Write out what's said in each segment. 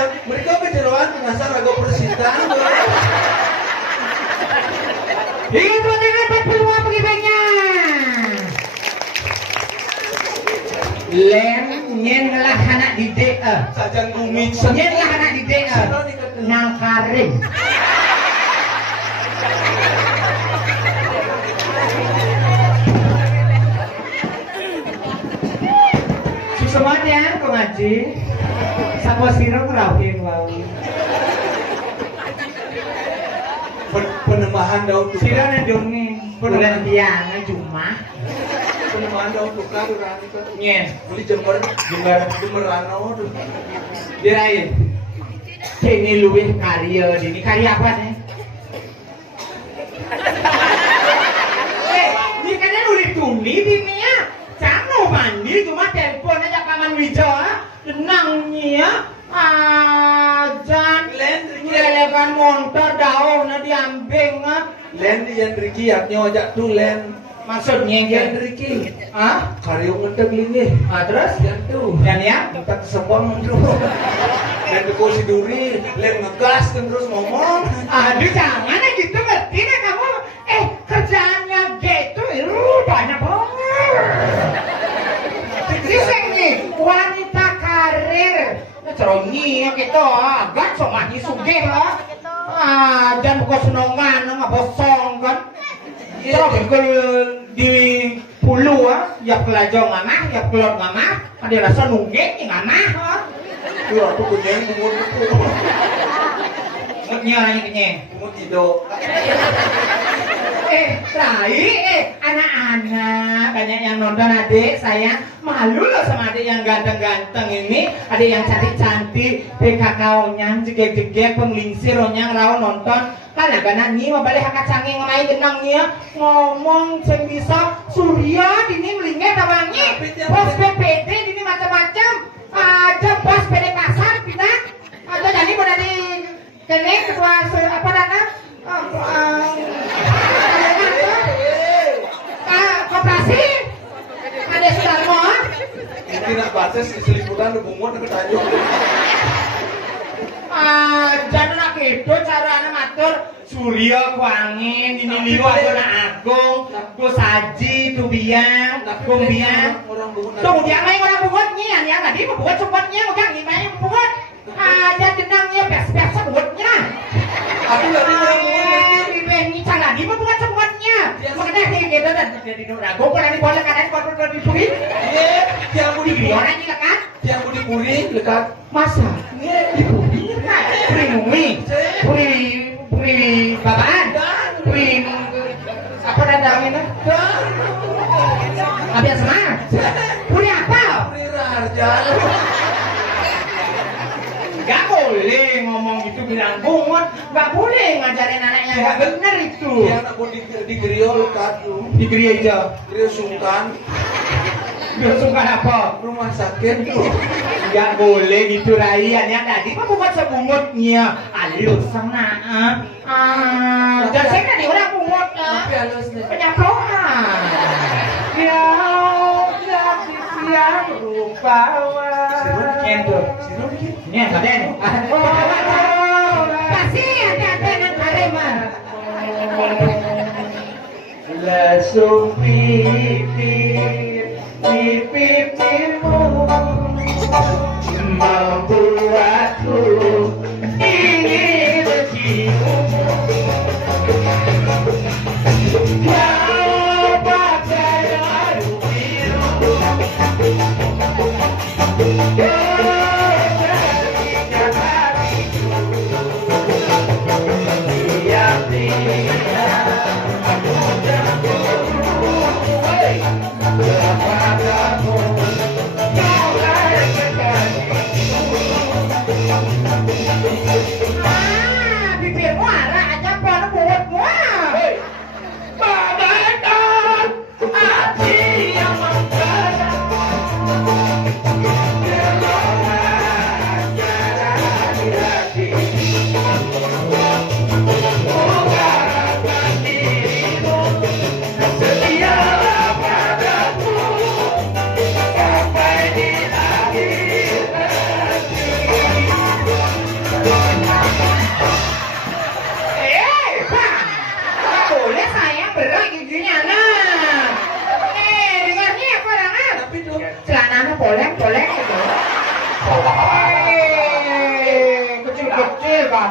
yang mereka kejeroan ngasar lagu persitan. Itu dengan 45 pegibengnya. Lem nyen lah anak didik Sajan bumi. nyen lah anak didik nang karim. Semuanya kok ngaji sapa sira ngrawuhin wae. Penembahan daun tukar. Sira ndonge bulan biang Jumat. Penembahan daun tukar urang itu. Nyen Beli jemerano. dirain. Kene luwih karya dini karya apa nih? Ini kan udah tuli dini ya. Jangan mandi cuma telepon aja paman Wijo. Tenangnya ajan lelekan motor daun diambing. Len di Yan Riki yaknya ojak tuh Len. Maksudnya Yan Riki. ah Karyo ngedeg linggih. terus Yan tuh. dan ya Minta kesempatan dulu. Len tuh si Duri, Len ngegas kan terus ngomong. aduh jangan gitu ngerti deh kamu kerjaannya gitu banyak banget. Siseng nih wanita karir ceronyi gitu agak somani sugih lah dan buka senongan ngabosong kan terus di pulu ya pelajar ngamah ya pelot ngamah ada rasa nungging ngamah Iya, aku punya yang umur itu. ngutnya orangnya kenyeng Umur tidak. anak-anak banyak yang nonton adik saya malu loh sama adik yang ganteng-ganteng ini adik yang cantik-cantik kakaunya jegek-jegek penglingsir yang rawon nonton kadang-kadang nih mau balik hak canging main genangnya ngomong sing bisa Surya dini melingkar tawangi bos PPD dini macam-macam ada bos PD pasar kita ada jadi mau dari kene ketua apa dana koperasi ada Sudarmo Tidak batas keseliputan hubungan dengan Tanjung. jangan nak itu cara anak matur Surya kuangin ini liwa anak agung ku saji tu biang kum biang tuh dia main orang bungut nyian ya nggak dia bungut cepatnya udah main bungut ada jenangnya biasa bunutnya Aku lagi orang bungut. ini cara dia bungut cepatnya makanya kayak gitu dan jadi ragu kalau boleh kadang kalau dipuri Iya, yang mau di dipuri. orang ini kan Yang mau dipuri dekat. masa dipuri puri mumi puri babaan puri apa namanya Abis sama puri apa Puri Raharja. nggak boleh ngomong gitu bilang bungut nggak boleh ngajarin anaknya nggak bener itu Yang aku di Grio dekat tuh. di gereja Grio Sungkan. sungkan apa Rumah sakit tuh. nggak boleh gitu Ryan ya tadi mah bukan sebungutnya alus sana dan saya kan orang bungut Tapi halus nih. penyaplohan ya siang rupawan nyentuh nyentuh den pasti ada nang kareman langsung pipimu membuatku ingin bercium kau pakai air biru ketika hatiku yang tidak kepadamu kau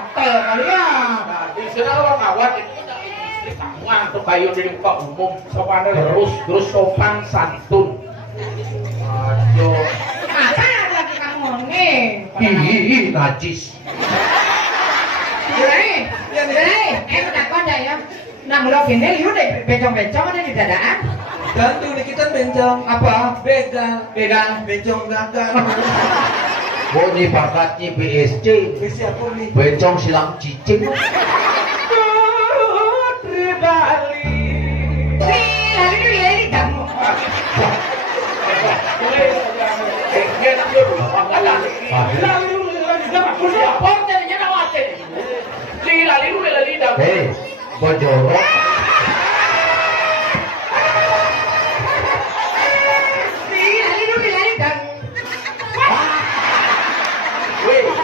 gatel kali ya. Nah, di sana orang awal itu istri kamu untuk kayu di muka umum sopan terus sopan santun. Aduh. Apa lagi kamu nih? Ih, najis. Takon ya. Nang lo gini liu deh bencong-bencong ada di dadaan. Ganti nih kita bencong. Apa? Begal. Begal. Bencong gagal. Oh, ini bakatnya BSC. Besi apa nih? Bencong silang cicing. Putri Bali. Lali kamu. Hei, bojorok.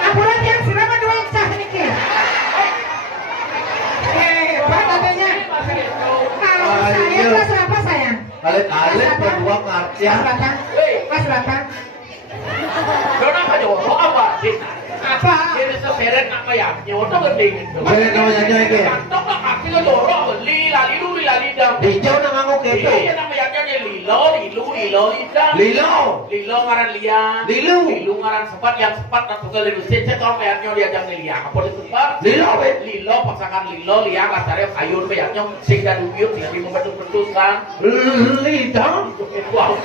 Apuran yang sirama dua sah niki. Apa katanya? Kalau saya kelas berapa sayang? Alit-alit berdua ngartian. Kelas berapa? Kelas berapa? Apa? Seret nak mayam, nyoto gending. Seret nak mayam nyoto. Kantong nak kaki lo dorong, lali dam. Hijau nang nganggo keto. Iya nak mayamnya lilo, idam. Lilo ngaran liang. Lilu ngaran sepat yang sepat dan tunggal lilu. Saya kalau mayamnya dia jang liang. Apa itu sepat? Lilo pasangan lilo liang lasarnya ayun mayamnya sing dan uyut yang membentuk kan. Lidang. Wow.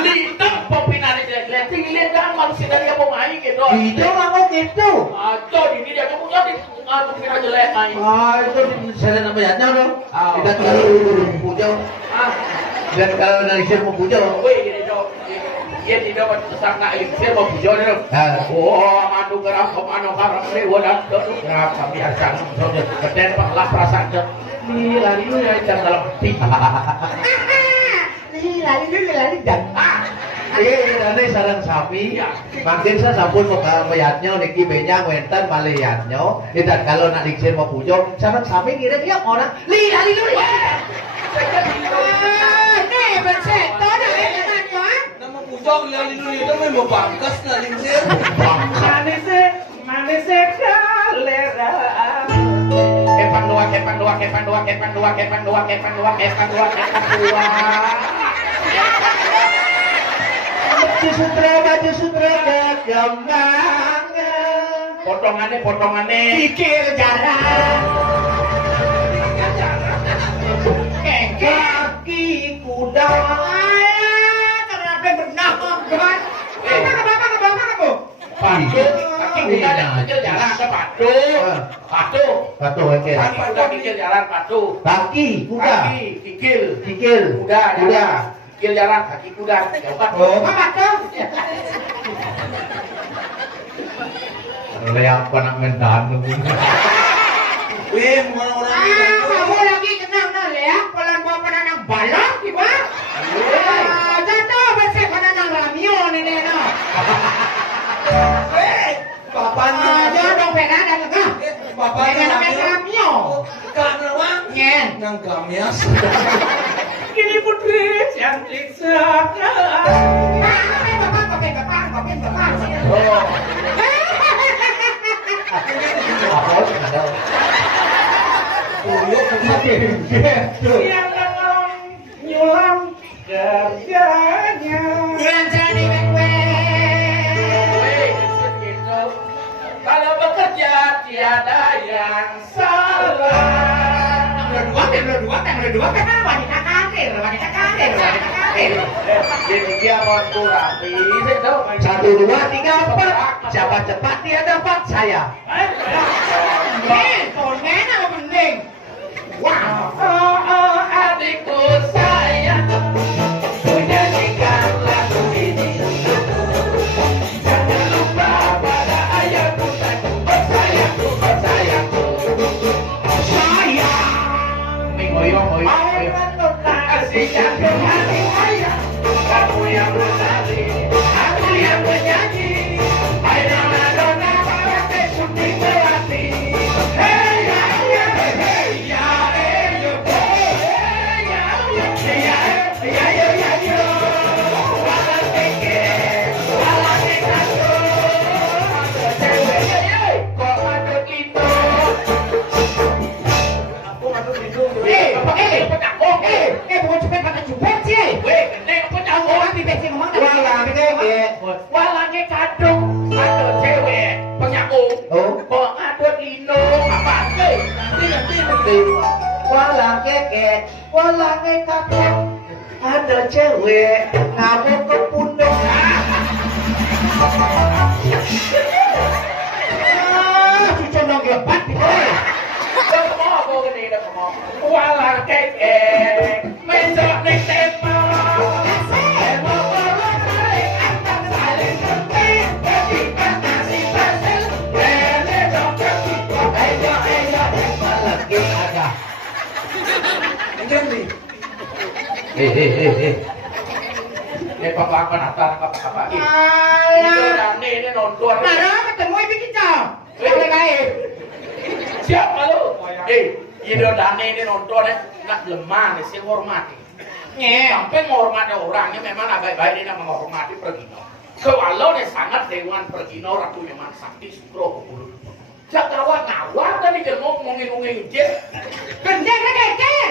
Lidang popinari jelek. Tinggi lidang manusia dari apa main gitu. Hijau nganggo keto. Aduh, ini dia punya di kira jelek main. Itu seret nak mayatnya loh. Ah. Kita kalau pujau. Dan kalau dari sini mau pujau. Woi, gini dong. Iya tidak besar nak saya mau pujau dong. Oh, manu gerak manu harap ni wadah tu. Ya, biasa. Keden lah perasaan tu. Ni lari lu ya dalam hati. Lali dan. Ini sarang sapi. Makin saya sampun mau mayatnya niki benyang wentan maliyatnya. Dan kalau nak diksir mau pujau, sarang sapi kira-kira orang lali. Nih berseto dah dengannya. Nama pujang lali dulu itu memang bangkas na linsir. Manis kalera. Kepan dua. Baju sutra kembang. Potongannya. Pikir jarak. Kaki kuda. Kenapa berenang kan? Apa? Patu, kaki kuda kecil jalan ke patu. Patu oke. Kaki kuda kecil jalan patu. Kaki kuda. Kikil. Kuda. Kikil jalan kaki kuda. Apa tuh? Leak panak mendan. Weh, orang-orang ini. Kamu lagi kenal ya? Kalau bawa penanang balok, gimana? Jatuh bersih penanang ramion ini, no. Bapaknya. Jodoh penanang dan enggak. Bapaknya ramion. Karena wang. Nyen. Nang kamias. Ini putri cantik sekali. Bapak. Apa ada? Yang nyulam kerjanya. Bulan jadi Kalau bekerja tiada yang salah. Udah dua kan wanita karir. Jadi dia mau rapi. Satu, dua, tiga, empat. Siapa cepat dia dapat saya. Kongen apa mending? Wow. Oh, adikku sayang, menyanyikan lagu ini. Jangan lupa pada ayahku, bersayangku. Sayang. Kasih jantung hati ayah, kamu yang berlari, aku yang menyanyi. Dona, para syuting berarti. Hey ya, pipe sing ngomong Walangnya kadung ada cewek penyaku. Oh. Kok ada Lino apa sih? Nanti walang keke, walangnya kakek, ada cewek ngamuk ke pundung. cucu dong lebat Udah kemau aku gini, udah kemau. Walang keke, mesok nih tembak. Tembak walang keke, akan saling penting. Jadikan kasih hasil, rene dong kaki. Ayo, malaki ada. Anjir nih. Papa apa nata apa ini? alah Ini nonton. nara ketemu iki kicau boleh kae Siapa lu? Ini dane ini nonton nak lemah nih, sih hormati. nye Sampai menghormati orangnya memang agak baik dia menghormati Pergino. Kalau nih sangat Dewan Pergino Ratu Yaman Sakti Sukro Kubulu. Cakrawat nawar tadi dia ngomongin dia. gendeng kekeng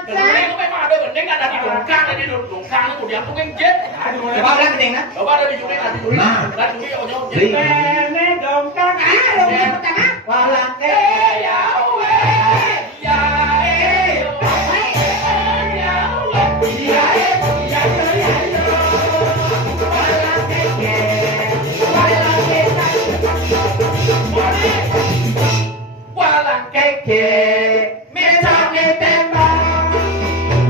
Gendeng memang ada gendeng ada di dongkang, ada di dongkang kemudian tuh jet. coba udah gendeng nah Coba ada di juri, ada di juri, ada di juri, onyo jet. Nene dongkang dongkang pertama Walang keke. Ya ya Walang keke, mesang tembak,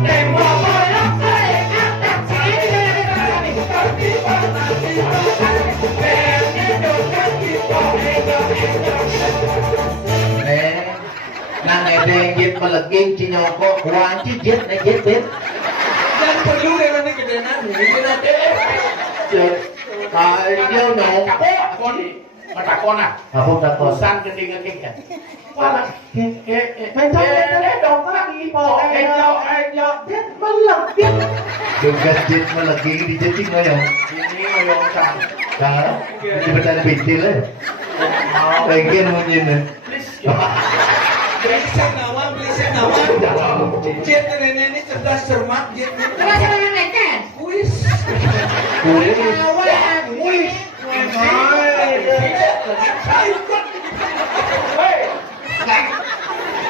tembak bolak balik atas sini, tapi nanti Nang edeng jit meleging cinyoko wanci jit na jit bet. Dan perlu dengan ini gedenan ini nanti. Jit. Ayo nyoko. Matakona, Aku takon. usan gending kan. Walang keke, dong lagi po. Ayo jit meleging. Juga jit meleging di jit ngoyo. ini oyong kan. Nah, di betan bintil eh. Pengen mungkin. Belisik nawan. Jet ini cerdas cermat jet ini. coba coba ngeken Kuis. Kulit. awan Kuis.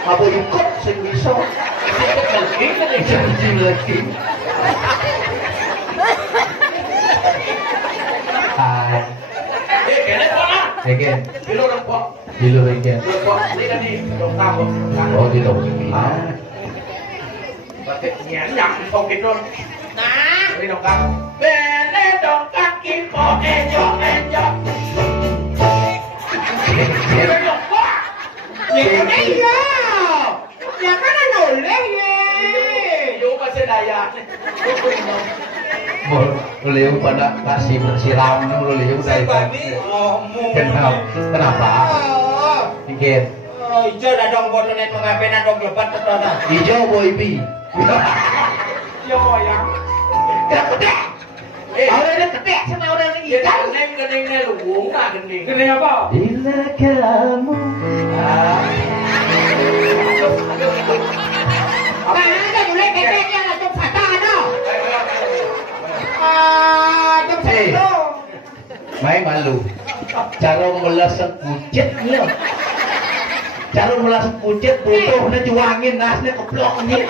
Apa ikut sing bisa? Janji lagi. Hai. Kene kona. Again. Bilo dong kok. Dilo again. Bilo kok. Ini kan di dong kamu. Oh, dilo. Pakai nyam kok gitu. nah Ini dong kamu. Bene dong kaki kok enjo. Ini dong kok. nyekune iya ya kan oleh ye Yo masih daya. Beliau pada kasih bersiram beliau dari Sebani. Kenapa? oh Dikit. ijo dah dong botolnya tuh ngapain dong lebat tetona Hijau boy bi. Yo yang. gede orang ini gede sama orang ini Ya gendengnya luwung lah gendeng. gede apa Bila kamu nah ada mulai kekeknya lah cok fata ada cok Eh. satu Mai malu. Cara melasang kucit nih. Cara melasang kucit butuh na juangin nasnya keblok nih.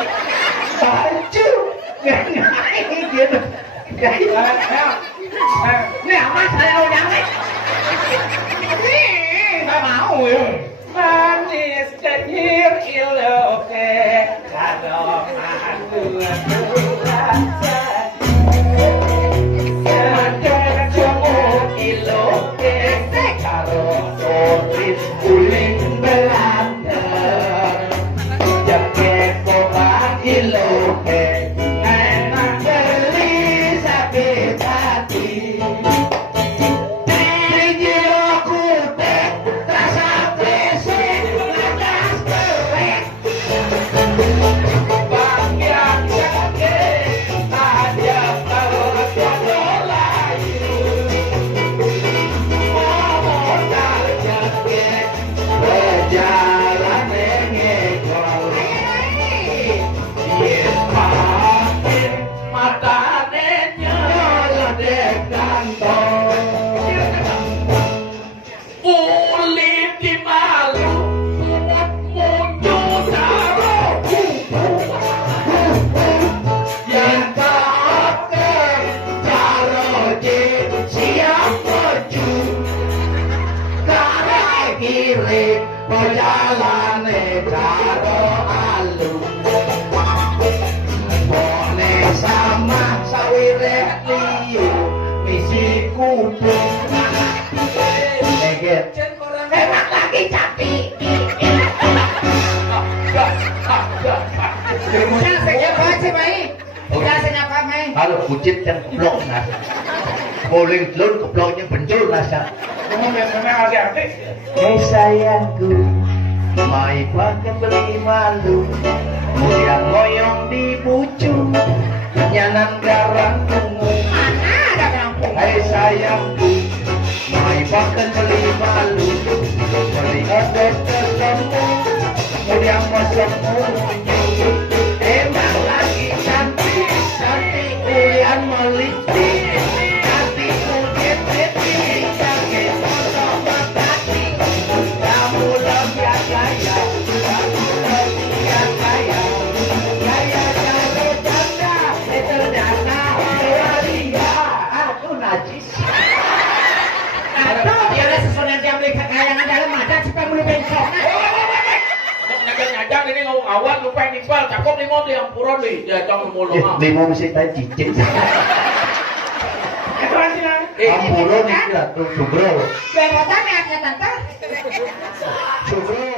Hancur. Ngai gitu. ini apa saya mau nyampe ini nggak mau ya Manis cahir iloke kado manduan rasa Semadara cemuk iloke karo soris kuling belanda Jaket kobang iloke enak beli sakit hati Pejalane karo alu Bone sama sawirek liyo Misi kuping Eget Enak lagi cantik. Jasanya apa sih, Mai? Jasanya apa, Mai? Kalau kucit yang keblok nas Boling telur kebloknya bencul nasa Ngomong yang memang hati-hati. Hei sayangku Mai pakai beli malu Kemudian ngoyong di pucung Nyanan garang tungu Mana ada kampung? Hei sayangku Mai pakai beli malu Beli otot ketemu Kemudian masuk munyu Emang lagi cantik Cantik ulian meliti Cantik mungkin peti Cantik foto makati Kamu lebih gaya Kamu lebih gaya Gaya jalo janda Ternyata Maria Aku najis Aduh, dia ada sesuatu yang beli kekayangan dalam mata supaya beli bengkok. Nyajang ini ngomong awan lupa yang iqbal cakep nih mau yang pura nih ya jangan mulu mah. Limo mesti tadi cicit Itu aja lah. Ampuro nih tuh subro Berotan ya, tante. Subro